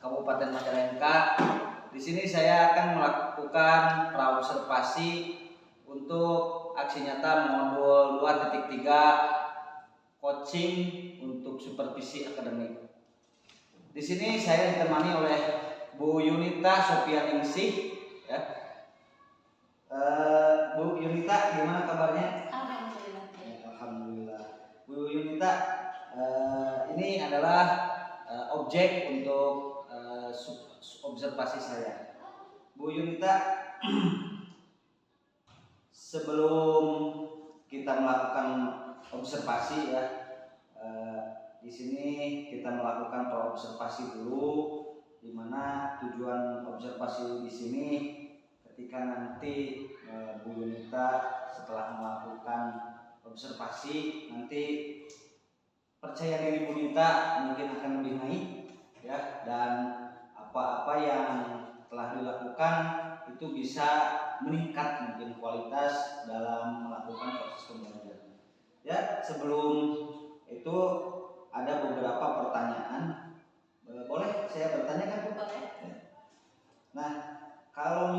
Kabupaten Majalengka. Di sini saya akan melakukan praobservasi untuk aksi nyata modul 2.3 coaching untuk supervisi akademik. Di sini saya ditemani oleh Bu Yunita Sofianingsih, ya. Bu Yunita, gimana kabarnya? Alhamdulillah. Alhamdulillah. Bu Yunita, ini adalah objek untuk observasi saya. Bu Yunita, sebelum kita melakukan observasi, ya, di sini kita melakukan praobservasi dulu, di mana tujuan observasi di sini ketika nanti Bu Yunita setelah melakukan observasi, nanti percaya diri Bu Yunita mungkin akan lebih naik, ya, dan apa-apa yang telah dilakukan itu bisa meningkat mungkin kualitas dalam melakukan proses pembelajaran. Ya, sebelum itu ada beberapa pertanyaan. Boleh saya bertanya kan? Boleh. Nah, kalau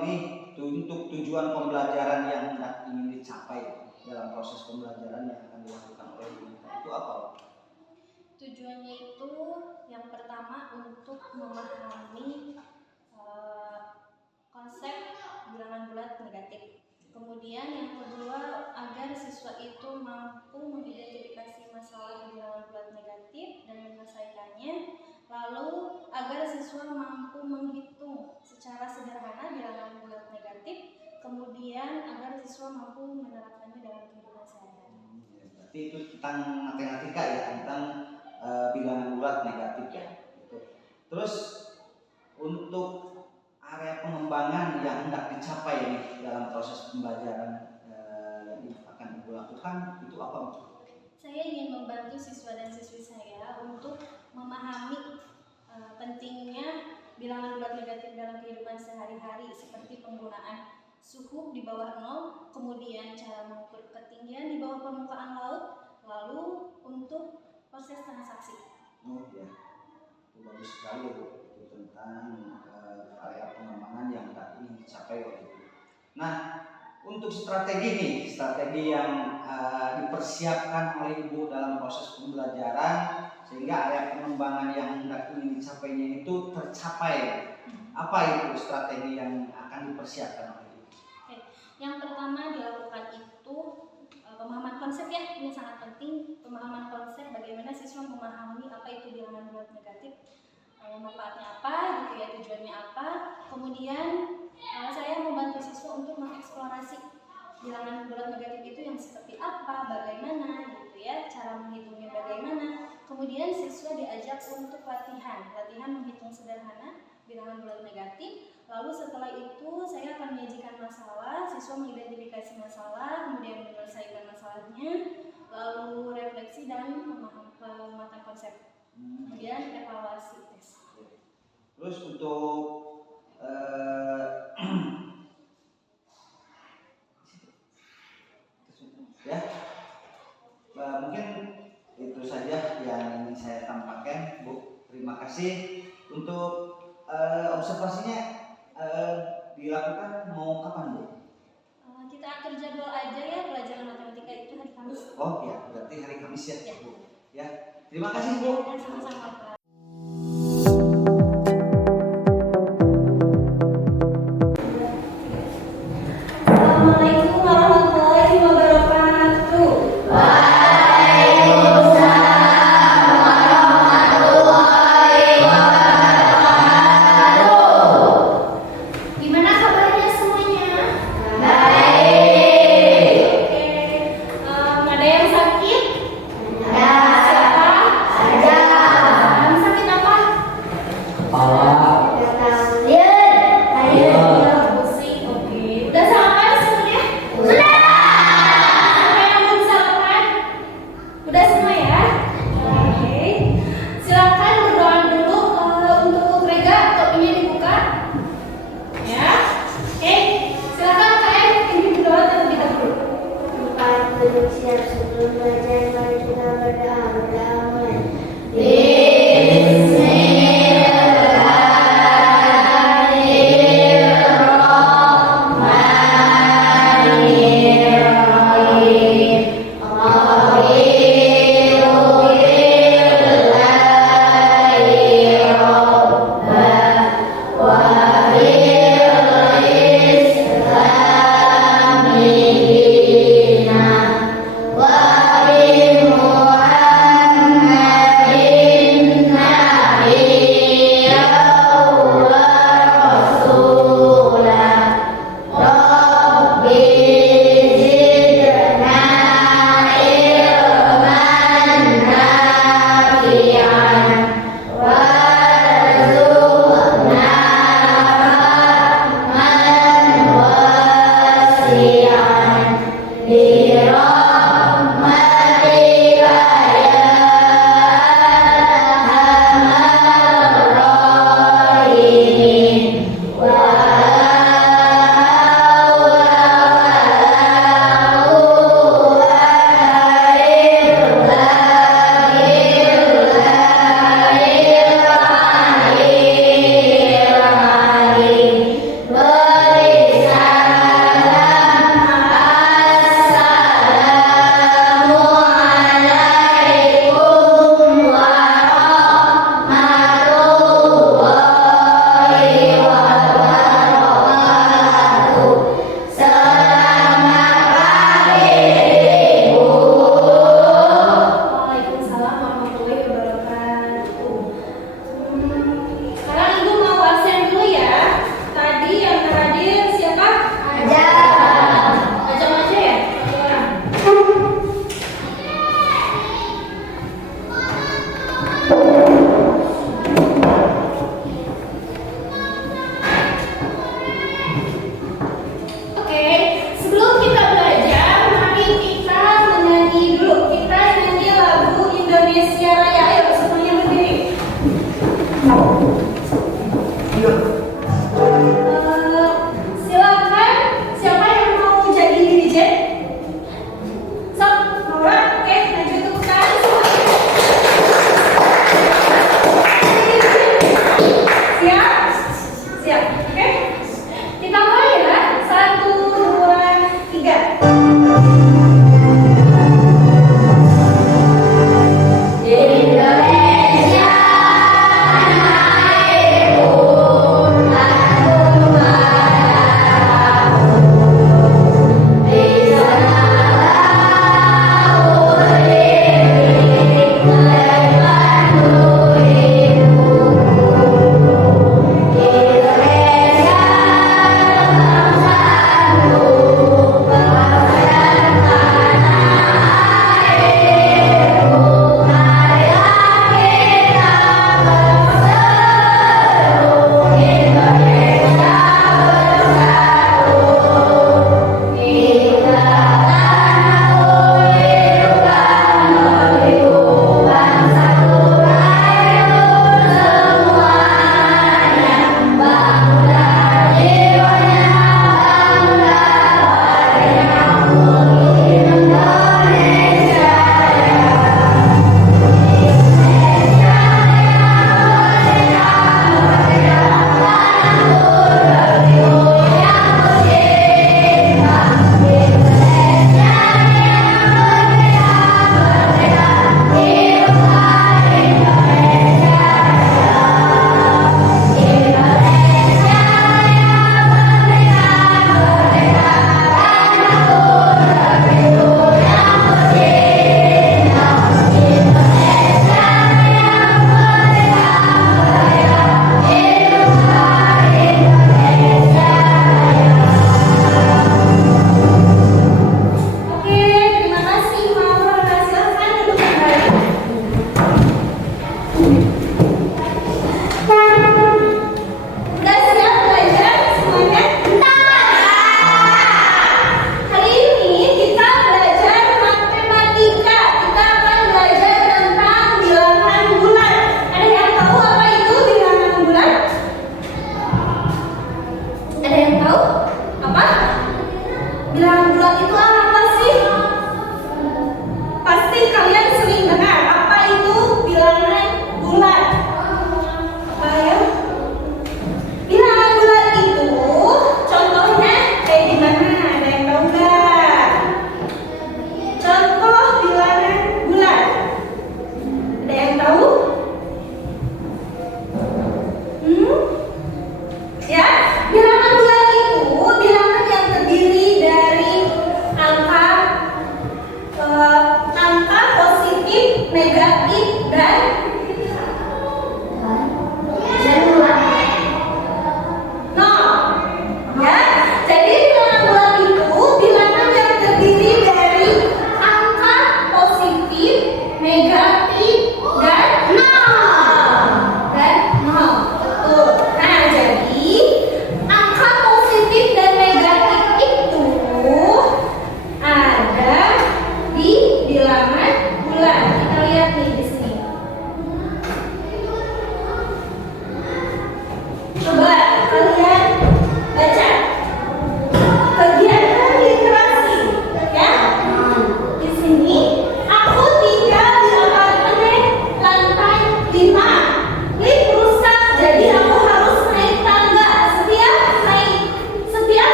ini untuk tujuan pembelajaran yang hendak ingin dicapai dalam proses pembelajaran yang akan dilakukan oleh Bu Yunita itu apa? Tujuannya itu yang pertama untuk memahami konsep bilangan bulat negatif. Kemudian yang kedua, agar siswa itu mampu mengidentifikasi masalah bilangan bulat negatif dan menyelesaikannya. Lalu agar siswa mampu menghitung secara sederhana bilangan bulat negatif. Kemudian agar siswa mampu menerapkannya dalam kehidupan sehari-hari. Berarti itu tentang matematika, ya, tentang bilangan bulat negatif, ya. Terus untuk area pengembangan yang hendak dicapai nih dalam proses pembelajaran yang akan Ibu lakukan itu apa? Saya ingin membantu siswa dan siswi saya untuk memahami pentingnya bilangan bulat negatif dalam kehidupan sehari-hari, seperti penggunaan suhu di bawah 0, kemudian cara mengukur ketinggian di bawah permukaan laut, lalu untuk proses transaksi. Oh ya, itu bagus sekali, Bu. Itu tentang area pengembangan yang tak ingin dicapai oleh Ibu. Nah, untuk strategi yang dipersiapkan oleh Ibu dalam proses pembelajaran sehingga area pengembangan yang hendak ingin dicapainya itu tercapai. Apa itu strategi yang akan dipersiapkan oleh Ibu? Yang pertama dilakukan itu pemahaman konsep, ya, ini sangat penting. Pemahaman konsep, bagaimana siswa memahami apa itu bilangan bulat negatif, manfaatnya apa, gitu ya, tujuannya apa. Kemudian saya membantu siswa untuk mengeksplorasi bilangan bulat negatif itu yang seperti apa, bagaimana, gitu ya, cara menghitungnya bagaimana. Kemudian siswa diajak untuk latihan menghitung sederhana bilangan bulat negatif. Lalu setelah itu saya akan menyajikan masalah, siswa mengidentifikasi masalah, kemudian menyelesaikan masalahnya, lalu refleksi dan memahami konsep. Kemudian evaluasi tes. Terus untuk ya, mungkin itu saja yang ingin saya tampakkan, Bu. Terima kasih. Untuk observasinya dilakukan mau kapan, Bu? Kita atur jadwal aja, ya, pelajaran matematika itu hari Kamis. Oh ya, berarti hari Kamis, ya, Ya. Bu. Ya, terima kasih, Bu. Sama-sama, Pak. Assalamualaikum warahmatullahi wabarakatuh. Gimana kabarnya semuanya? Baik. Oke. Ada yang sakit? Siapa? Ada. Kamu sakit apa? Pusing. Oke. Udah sarapan semuanya? Sudah. Siapa yang belum sarapan? Udah semua, ya? Oke. Silakan berdoa dulu untuk Rega, topinya dibuka. Ya. Oke. Silakan KM, ini berdoa terlebih dahulu. Tempat duduk siap sebelum belajar, mari kita berdoa berdamai. Bismillah. Silakan, siapa yang mau jadi DJ? Sok, Nora, oke, lanjut tepuk tangan. Siap? Siap, oke? Kita mulai ya, 1, 2, 3. Indonesia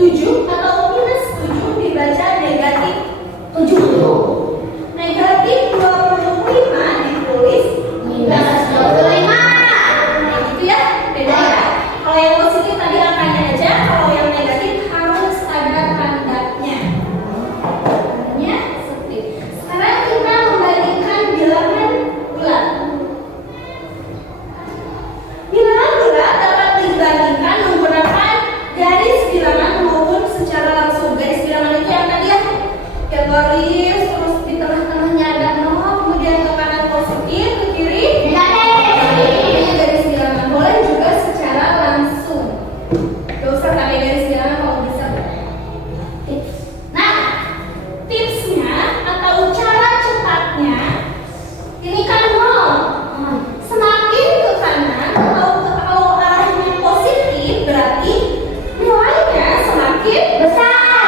7 atau minus 7 dibaca negatif 7. Negatif 25 ditulis minus 25. Nah gitu ya, beda ya. Kalau yang positif tadi angkanya aja, kalau yang negatif harus ada tandanya. Tandanya seperti ini. Sekarang kita membandingkan bilangan bulat. Bilangan bulat dapat dibandingkan menggunakan garis bilangan maupun secara langsung. Garis bilangan itu yang tadi ya, yang baris, terus di tengah-tengahnya ada 0, kemudian ke kanan positif, ke kiri negatif. Ini garis bilangan. Boleh juga secara langsung. Gak usah pakai garis bilangan kalau bisa. Nah, tipsnya atau cara cepatnya, ini kan 0. Semakin ke kanan kalau arahnya positif berarti nilainya semakin besar.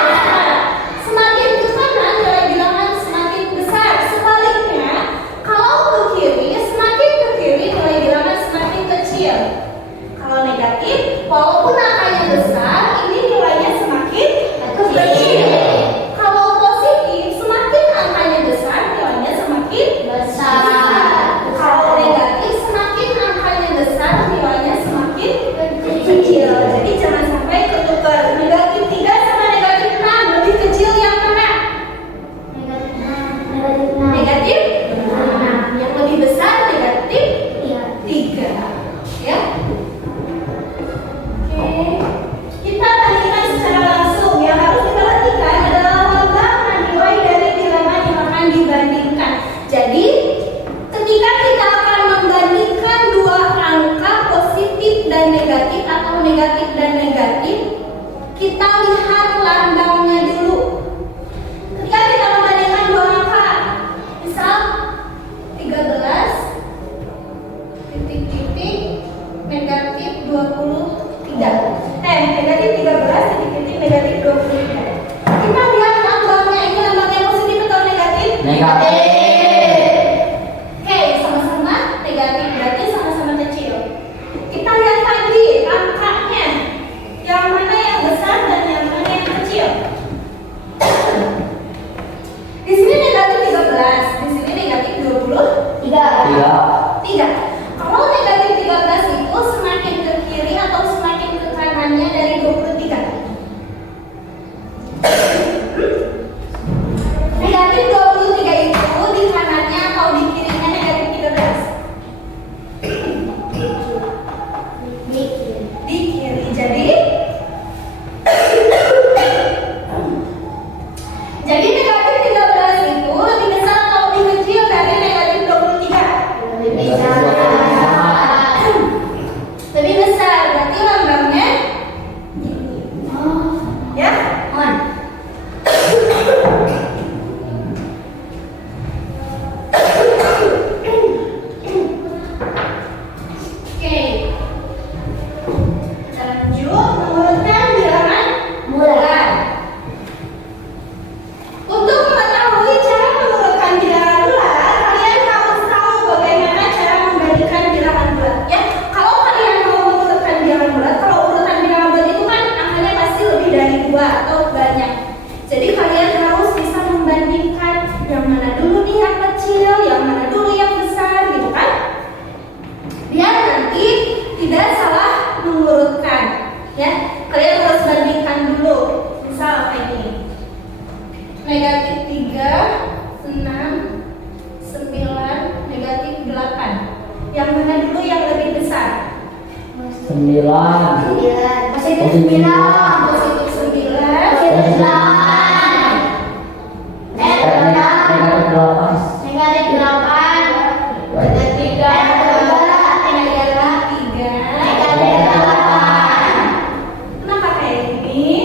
Semakin ke kanan nilai bilangan semakin besar. Sebaliknya kalau ke kiri, semakin ke kiri nilai bilangan semakin kecil. Kalau negatif, walaupun angkanya besar, ini nilainya semakin kecil. Kalau positif, semakin angkanya besar, nilainya semakin besar. Kalau negatif, semakin angkanya besar, nilainya semakin kecil. Jadi jangan sampai ketukar. Negatif 3 sama negatif 6, lebih kecil yang mana? Negatif 6. Yang lebih besar negatif 3. Ya. Oke. Kita bandingkan secara langsung. Yang harus diperhatikan adalah wabangan nilai dari bilangan yang akan dibandingkan. Jadi, ketika kita akan membandingkan dua angka positif dan negatif atau negatif dan negatif, kita lihat lambangnya dulu. Ketika kita membandingkan dua angka, misal 13 titik-titik negatif 23. Negatif 13 titik-titik negatif 23. Kita lihat lambangnya, ini lambangnya positif atau negatif? Negatif. Oke, sama-sama negatif, berarti sama-sama kecil. Kita lihat lagi angkanya, yang mana yang besar dan yang mana yang kecil. Di sini negatif 13, di sini negatif 23. Kalau negatif 13 itu semakin ke kiri atau semakin ke kanannya dari 23? Negatif 23 itu di kanannya atau di kirinya negatif 13? Di kiri. Jadi negatif 13 itu lebih besar atau lebih kecil dari negatif 23? Lebih besar. Berarti lambangnya ya on. Oke. Lanjut mengurutkan bilangan bulat. Untuk mengetahui cara mengurutkan bilangan bulat, kalian harus tahu bagaimana cara membandingkan bilangan bulat. Ya, kalau kalian mau mengurutkan bilangan bulat, kalau urutan bilangan bulat itu kan angkanya pasti lebih dari 2 atau banyak. Jadi kalian harus bisa membandingkan yang mana dulu nih yang kecil, yang mana dulu yang besar, gitu kan? Biar nanti tidak salah mengurutkan. Ya, kalian harus bandingkan dulu. Misal kayak gini. Negatif 3, 6, 9, negatif 8. Yang mana dulu yang lebih besar? 9. Positif 9. Positif 9. Positif 8. Negatif 8. Negatif 3. Kenapa kayak gini?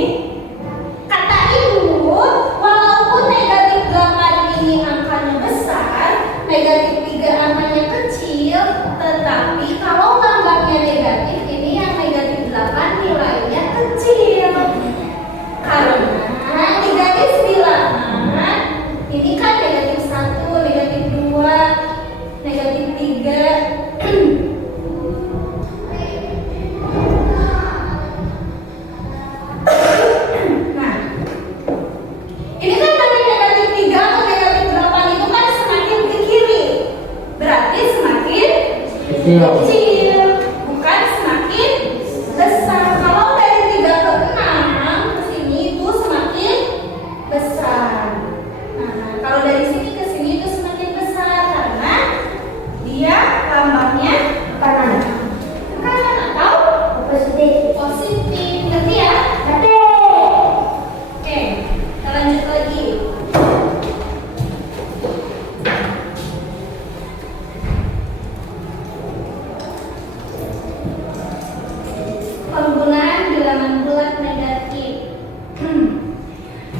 Kata ibu, walaupun negatif 8 ini angkanya besar, negatif 3 angkanya kecil, tetapi kalau lambangnya negatif, ini yang negatif 8 nilainya kecil. kecil, bukan semakin besar. Kalau dari 3 ke 6 ke sini itu semakin besar. Nah, kalau dari sini ke sini itu semakin besar karena dia lambangnya Kanan. kanan atau Positif. positif. Ngerti ya? Ngerti. Oke, kita lanjut lagi. Penggunaan bilangan bulat negatif.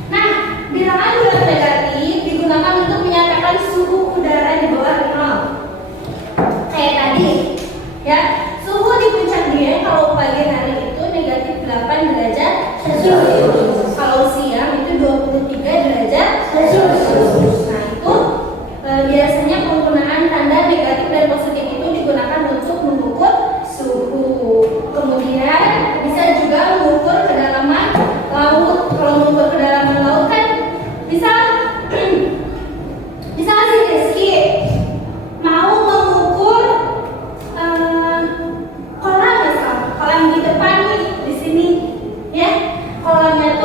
Nah, bilangan bulat negatif digunakan untuk menyatakan suhu udara di bawah 0. Kayak tadi, ya. Suhu di puncak Dieng kalau pagi hari itu negatif 8 derajat Celcius. Kalau siang itu 23 derajat Celcius. Nah, itu biasanya penggunaan tanda negatif dan positif itu digunakan untuk mengukur suhu. Kemudian bisa juga mengukur kedalaman laut. Kalau mengukur kedalaman laut kan bisa bisa sih Rizky mau mengukur kolam misal, kolam di depan nih di sini ya, kolamnya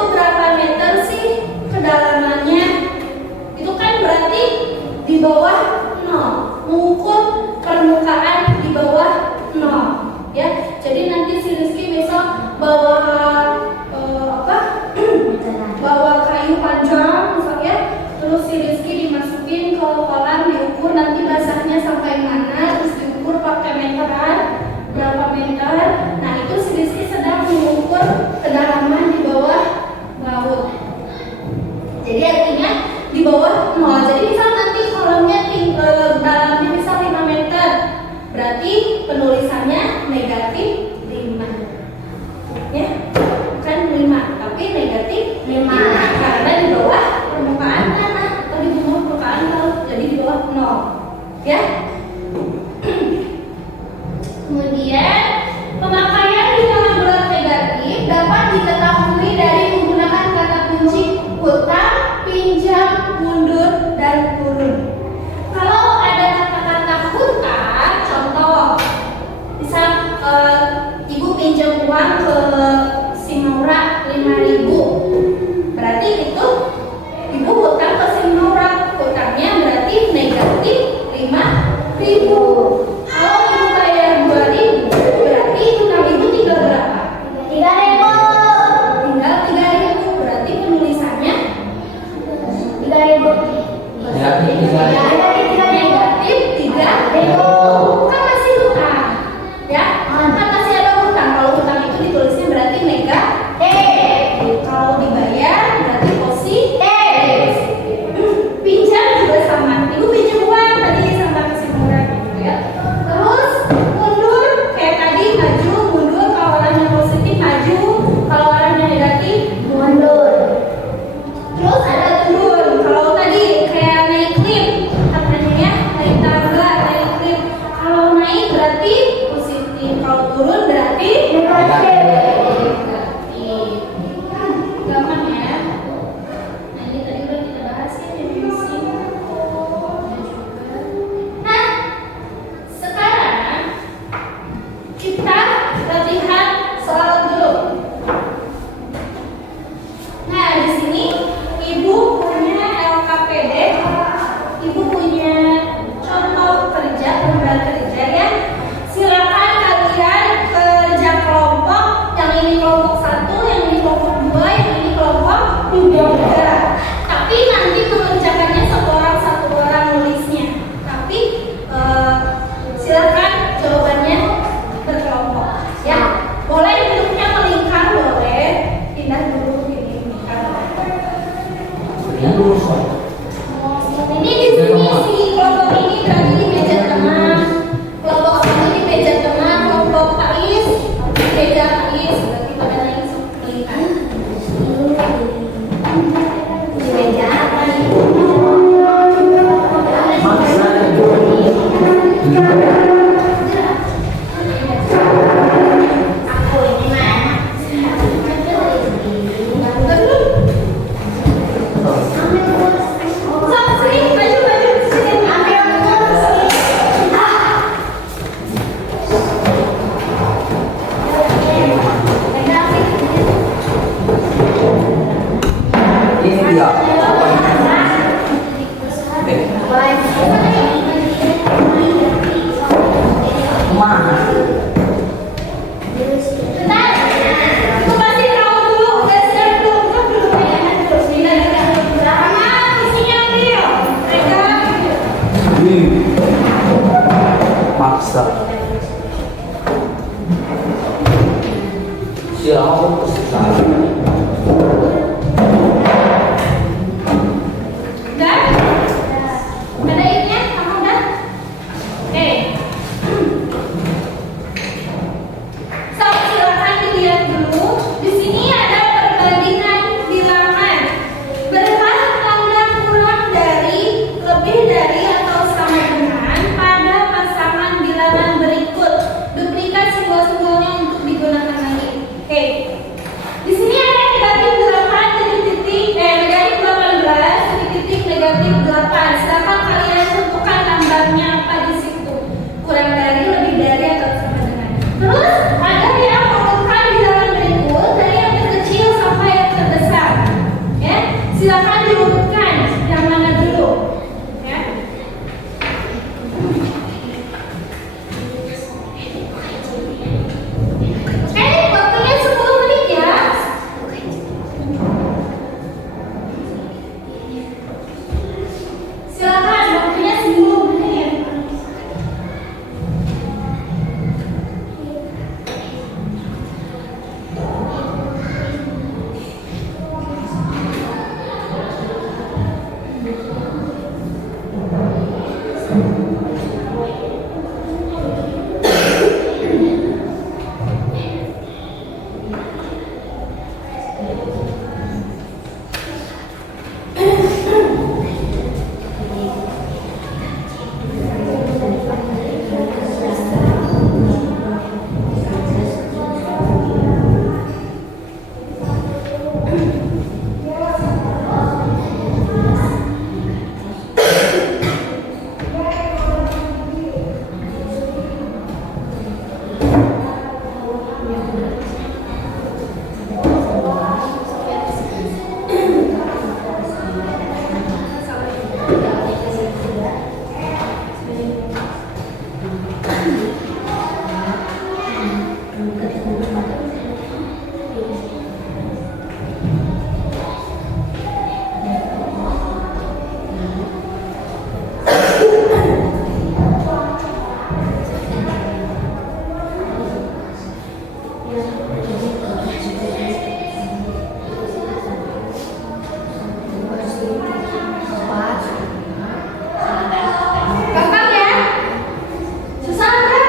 Gampang ya? Susah enggak?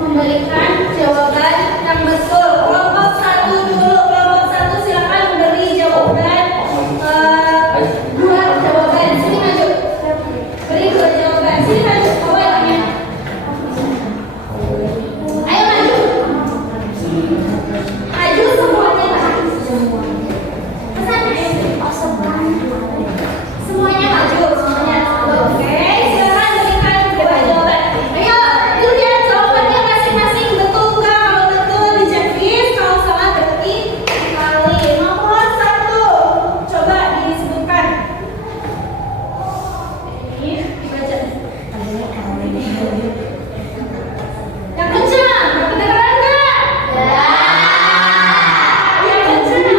Memberikan jawaban yang betul. Kelompok satu dulu, kelompok satu silakan beri jawaban. Dua jawaban, sini maju. Beri dua jawaban, sini maju. Bawa tangannya. Ayo maju. Maju semuanya Pak. Kesana. Semuanya maju, semuanya. Oke, silakan berikan dua jawaban. Ayo, dilihat jawabannya masing-masing betul nggak? Kalau betul dicekis, kalau salah berarti kali. Nomor satu, coba disebutkan. Ini dibaca. Yang kencang, kedengeran nggak? Yang kencang.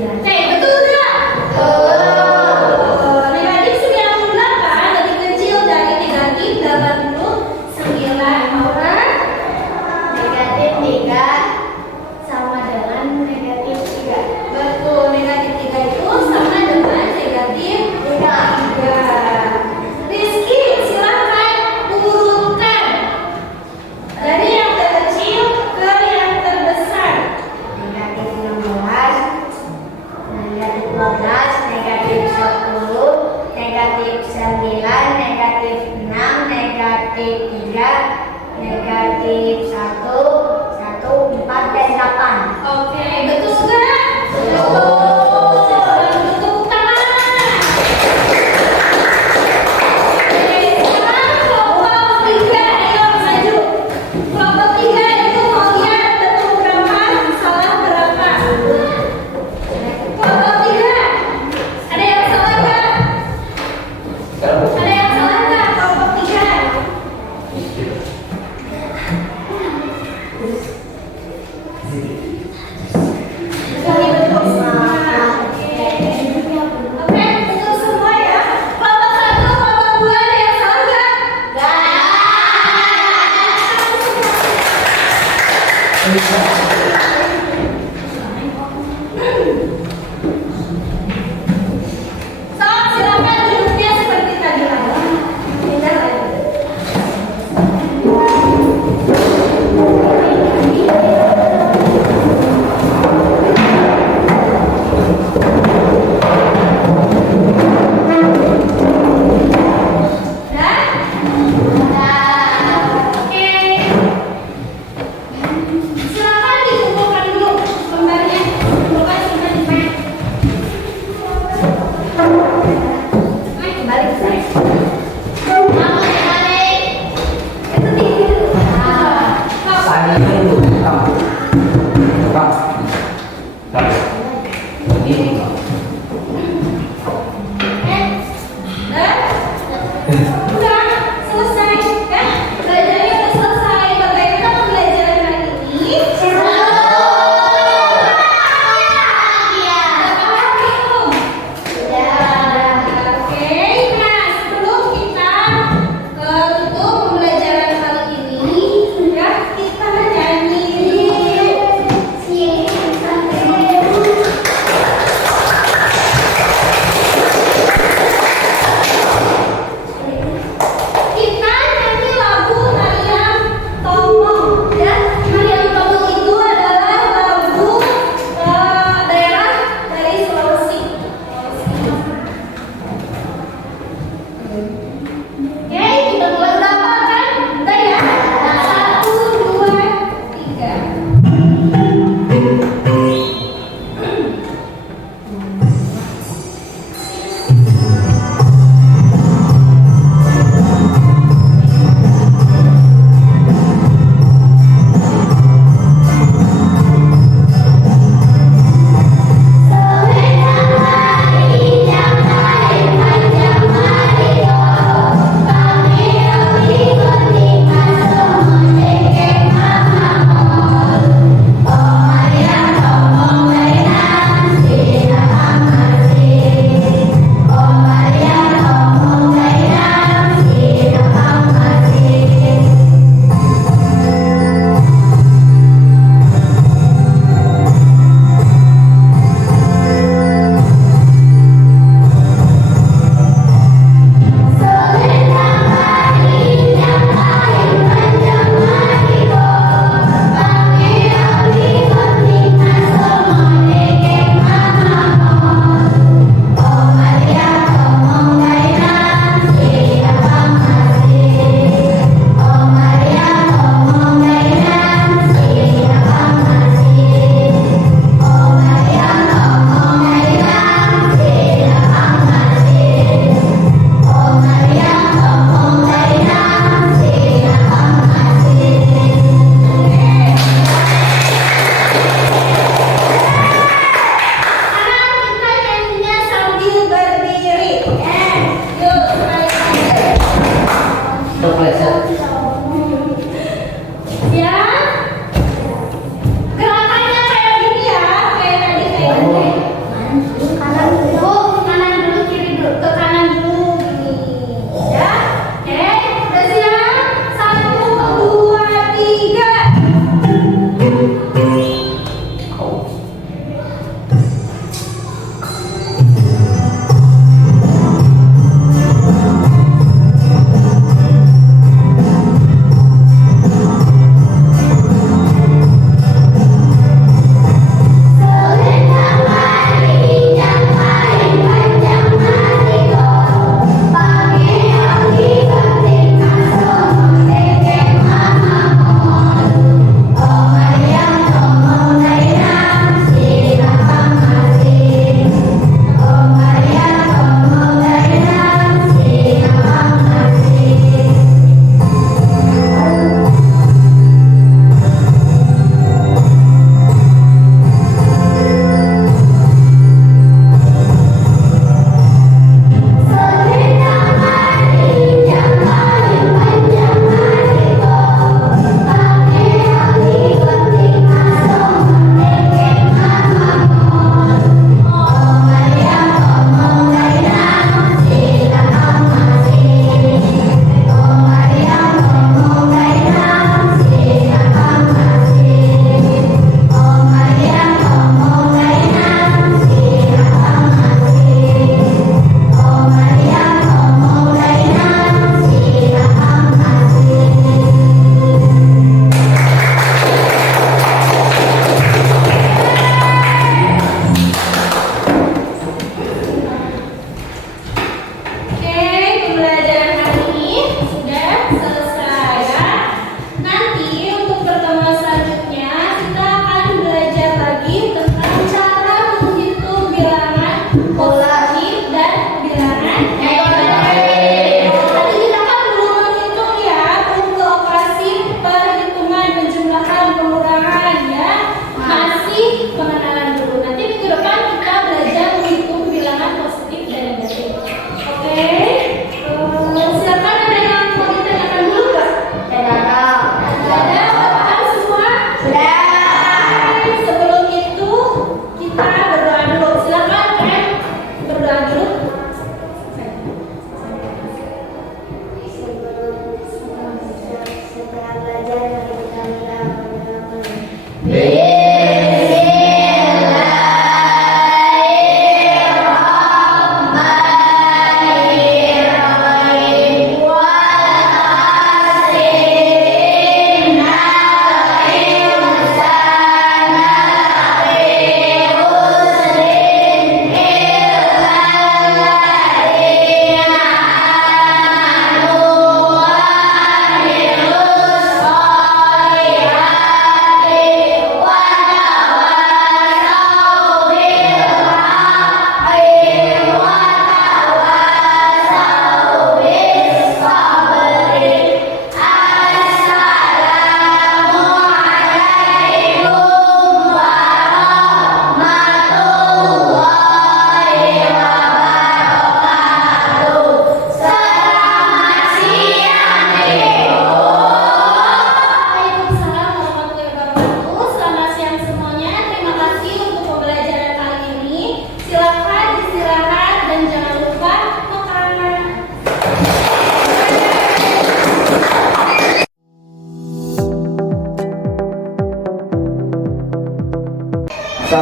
9. Betul nggak? Negatif 98 lebih kecil dari negatif 89. Maura? Negatif 3 sama dengan negatif 3. Betul, negatif 3 itu sama dengan negatif 3. Rizky, silakan urutkan dari yang terkecil ke yang terbesar. Negatif 16, negatif 12, negatif 10, negatif 9, negatif 6, negatif 3, negatif 1, 1, 4, dan 8. Oke, betul nggak? Betul. Tepuk tangan. Oke, sekarang kelompok 3, ayo maju. Kelompok 3 itu mau lihat betul berapa, salah berapa. Kelompok 3, ada yang salah nggak? Ada yang salah nggak kelompok 3?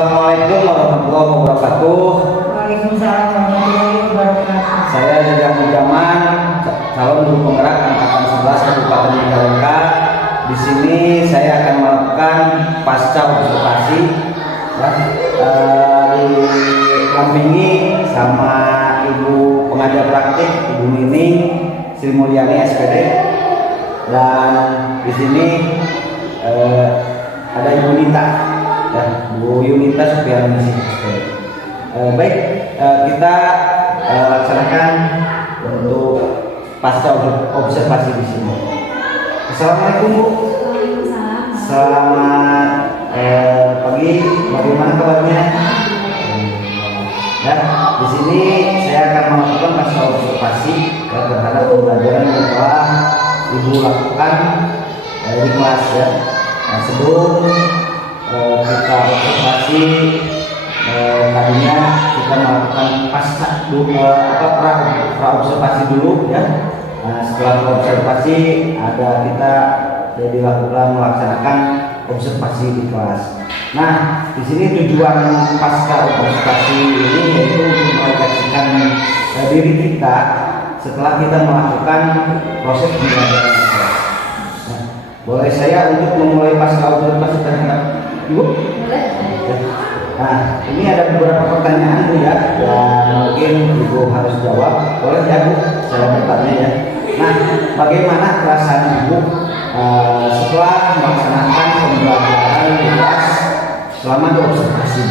Assalamualaikum warahmatullahi wabarakatuh. Waalaikumsalam warahmatullahi wabarakatuh. Saya Jajang Mujaman, calon guru penggerak angkatan 11 Kabupaten Majalengka. Di sini saya akan melakukan pasca observasi ya, didampingi sama Ibu pengajar praktik Ibu Nining Sri Mulyani SPD, dan di sini ada Ibu Nita, ya, Bu Yunita Supiani SPD. Baik, kita laksanakan untuk pasca observasi di sini. Assalamualaikum Bu. Waalaikumsalam. Selamat pagi. Bagaimana kabarnya? Ya, di sini saya akan melakukan pasca observasi terhadap pembelajaran yang telah Ibu lakukan di kelas ya. Nah, sebelum kita observasi, tadinya kita melakukan pasca pra observasi dulu ya. Nah, setelah observasi kita dilakukan melaksanakan observasi di kelas. Nah, di sini tujuan pasca observasi ini yaitu untuk merefleksikan diri kita setelah kita melakukan proses pembelajaran di kelas. Nah, boleh saya untuk memulai pasca observasi terhadap Ibu? Boleh. Nah, ini ada beberapa pertanyaan Bu ya, dan mungkin Ibu harus jawab. Boleh ya Bu? Saya bertanya ya. Nah, bagaimana perasaan Ibu setelah melaksanakan pembelajaran di kelas selama observasi?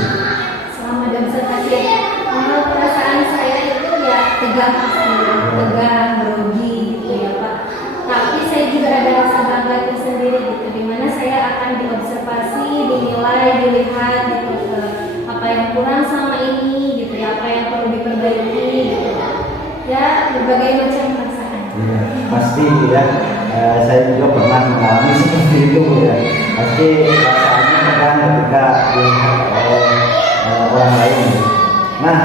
Selama di observasi, perasaan saya itu ya tegang pasti, tegang, grogi gitu ya Pak. Tapi saya juga ada rasa bangga tersendiri gitu, dimana saya akan diobservasi, dinilai, dilihat gitu, apa yang kurang sama ini gitu ya, apa yang perlu diperbaiki gitu ya, berbagai macam perasaan. Ya, pasti ya. Saya juga pernah mengalami seperti itu ya. Pasti perasaannya tegang ketika dilihat oleh orang lain. Nah,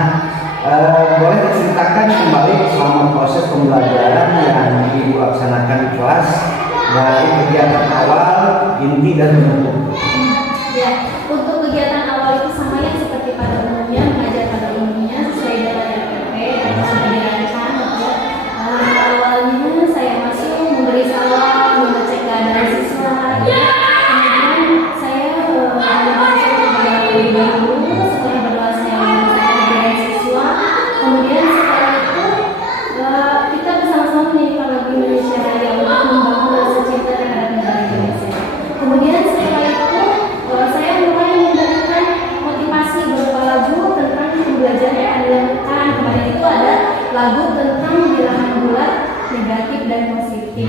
boleh diceritakan kembali selama proses pembelajaran yang Ibu laksanakan di kelas dari kegiatan awal, inti dan penutup. Ya, untuk kegiatan awal itu sama yang seperti pada umumnya, mengajar pada umumnya sesuai dengan RPP dan sudah dirancang gitu ya. Awalnya saya masuk memberi salam, mengecek keadaan siswa. Ya. Kemudian saya masuk terlebih dahulu, setelah berdoa saya mengecek keadaan siswa. Kemudian setelah itu kita bersama-sama menyanyikan lagu Indonesia Raya untuk membangun rasa cinta terhadap negara Indonesia. Kemudian setelah itu saya mulai memberikan motivasi berupa lagu tentang pembelajaran yang akan dilakukan. Kemarin itu ada lagu tentang bilangan bulat, negatif dan positif.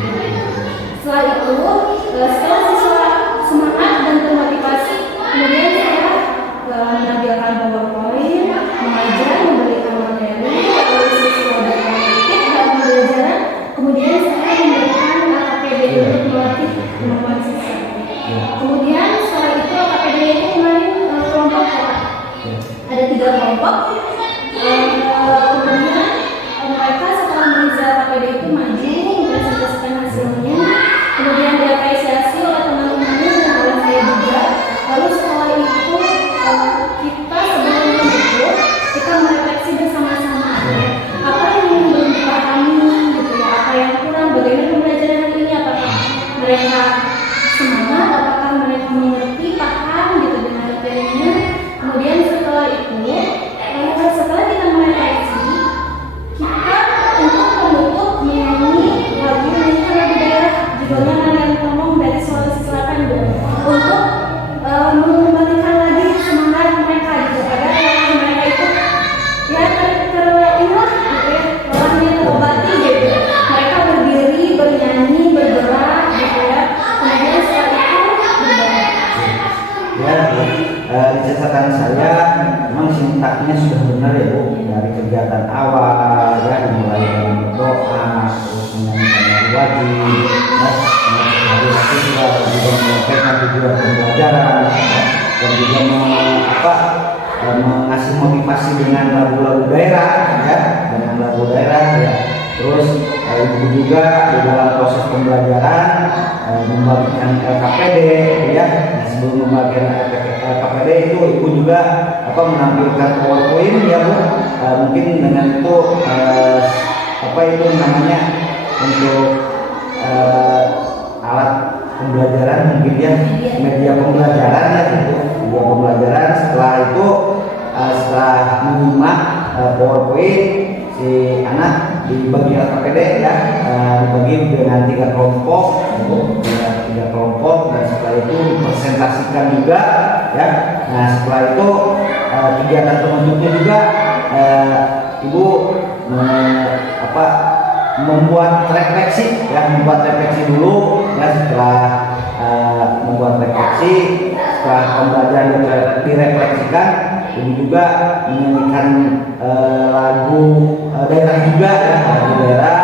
Setelah itu, setelah siswa semangat dan termotivasi, kemudian saya menampilkan PowerPoint, mengajar, memberikan materi, lalu siswa berpraktik dalam pembelajaran. Kemudian saya memberikan KPD untuk melatih kemampuan siswa. Kemudian setelah itu KPD itu kemarin kelompok ada 3 kelompok. Kemudian mereka setelah mengajar KPD itu maju mempresentasikan hasilnya, kemudian diapresiasi oleh teman-temannya dan oleh saya juga. Lalu setelah itu kita sebelum menutup kita merefleksi bersama-sama apa yang belum dipahami gitu ya, apa yang kurang, bagaimana pembelajaran hari ini, apakah mereka semangat, apakah mereka mengerti, paham gitu dengan materinya. Kemudian setelah itu, setelah kita merefleksi, kita untuk penutup menyanyi lagu daerah, judulnya Narian Ngomong dari Sulawesi Selatan Bu, untuk mengembalikan lagi semangat mereka gitu, agar mereka itu ya terilah gitu ya, lelahnya terobati gitu, mereka berdiri, bernyanyi, bergerak gitu ya. Kemudian setelah itu berdoa. Ya, di catatan saya memang sintaknya sudah benar ya Bu, dari kegiatan awal ya, dimulai dari berdoa, terus menyanyikan lagu wajib, ya, mengajar siswa, juga menyampaikan tujuan pembelajaran, ya, dan juga mengasih motivasi dengan lagu-lagu daerah ya, dengan lagu daerah ya. Terus ibu juga di dalam proses pembelajaran membagikan LKPD ya. Nah, sebelum membagikan LKPD itu ibu juga menampilkan PowerPoint ya Bu. Mungkin dengan itu apa itu namanya untuk alat pembelajaran mungkin ya, media pembelajaran ya gitu, media pembelajaran. Setelah itu setelah menyimak PowerPoint, si anak dibagi LKPD ya, dibagi dengan 3 kelompok, tiga kelompok, dan setelah itu dipresentasikan juga ya. Nah setelah itu kegiatan penunjuknya juga ibu membuat refleksi ya, membuat refleksi dulu ya. Setelah membuat refleksi, setelah pembelajaran direfleksikan, ibu juga menyanyikan lagu daerah juga ya, lagu daerah,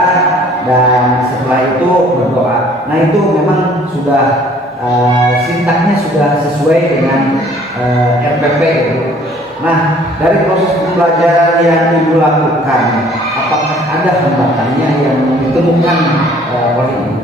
dan setelah itu berdoa. Nah itu memang sudah sintaknya sudah sesuai dengan RPP gitu. Nah dari proses pembelajaran yang ibu lakukan, apakah ada hambatannya yang ditemukan oleh ibu?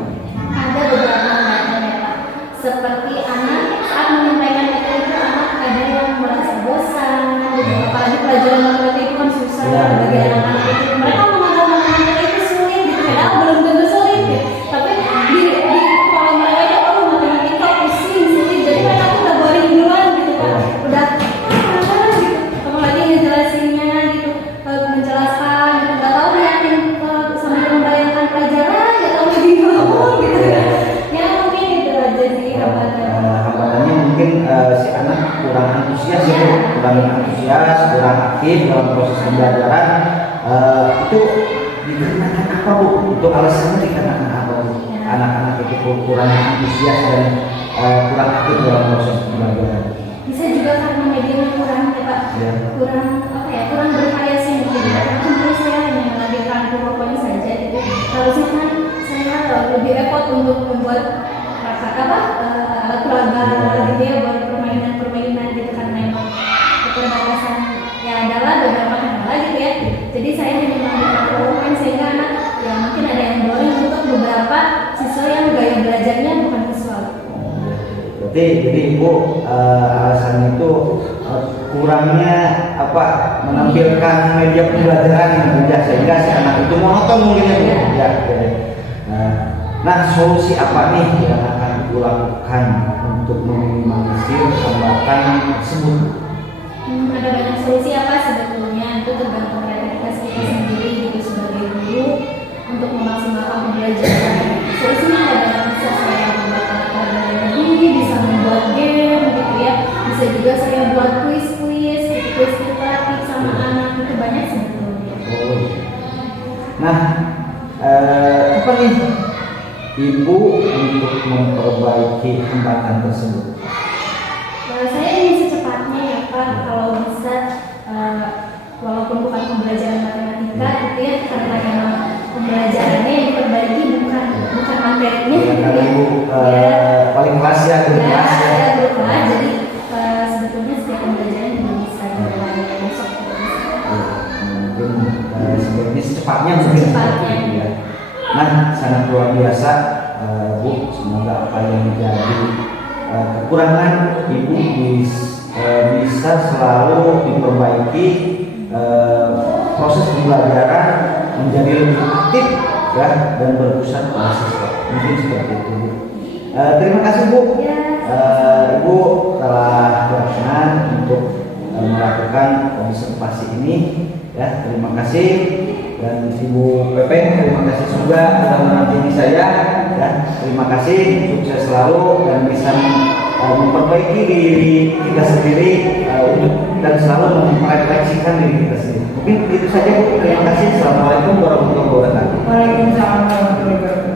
Ada beberapa hambatannya Pak. Seperti anak saat menyampaikan itu anak ada yang merasa bosan, apalagi pelajaran matematika itu kan susah ya bagi anak-anak itu. Mereka menganggap matematika itu sulit gitu, padahal belum tentu sulit ya. Tapi di kepala mereka itu matematika pusing sulit, jadi mereka tuh udah boring duluan gitu Pak. Udah gitu, apalagi ngejelasinnya gitu, menjelaskan gitu, nggak tahu yakin sambil membayangkan pelajaran, nggak tahu lagi ngomong gitu ya. Ya mungkin itu aja sih hambatannya. Hambatannya mungkin si anak kurang antusias ya, kurang antusias, kurang aktif dalam proses pembelajaran. Itu dikarenakan apa Bu? Itu alasannya dikarenakan apa Bu? Anak-anak itu kurang antusias dan kurang aktif dalam proses pembelajaran. Bisa juga karena medianya kurang ya Pak, kurang apa ya, kurang bervariasi mungkin ya. Karena saya hanya menghadirkan PowerPoint saja gitu. Harusnya kan saya lebih repot untuk membuat alat peraga gitu ya, buat permainan gitu, karena memang keterbatasan ya adalah beberapa kendala gitu ya. Jadi saya hanya menghadirkan PowerPoint sehingga anak ya mungkin ada yang boring untuk beberapa siswa yang gaya belajarnya bukan visual. Jadi ibu alasannya itu kurangnya menampilkan media pembelajaran yang mudah sehingga si anak itu monoton mungkin ya. Nah solusi apa nih yang akan ibu lakukan untuk meminimalisir hambatan tersebut? Ada banyak solusi apa sebetulnya, itu tergantung kreativitas kita sendiri gitu sebagai guru untuk memaksimalkan pembelajaran. Solusinya ada, bisa saya membuat alat peraga lebih, bisa membuat game gitu ya, bisa juga saya buat kuis interaktif sama anak, itu banyak sebetulnya. Nah apa nih ibu untuk memperbaiki hambatan tersebut? Saya ingin secepatnya ya Pak, kalau bisa walaupun bukan pembelajaran matematika gitu ya, karena memang pembelajarannya yang diperbaiki bukan materinya gitu ya. Ibu paling kelas ya, guru kelas ya. Saya guru kelas, jadi sebetulnya setiap pembelajaran juga bisa dilakukan besok. Mungkin sebenarnya secepatnya ya. Nah sangat luar biasa Bu, semoga apa yang menjadi kekurangan ibu bisa selalu diperbaiki, proses pembelajaran menjadi lebih aktif ya, dan berpusat pada siswa. Mungkin seperti itu Bu. Terima kasih Bu. Ibu telah berkenan untuk melakukan observasi ini ya. Terima kasih. Dan Ibu Pepe, terima kasih juga telah menampingi saya ya. Terima kasih, sukses selalu dan bisa memperbaiki diri kita sendiri dan selalu merefleksikan diri kita sendiri. Mungkin itu saja Bu. Terima kasih. Assalamualaikum warahmatullahi wabarakatuh. Waalaikumsalam warahmatullahi wabarakatuh.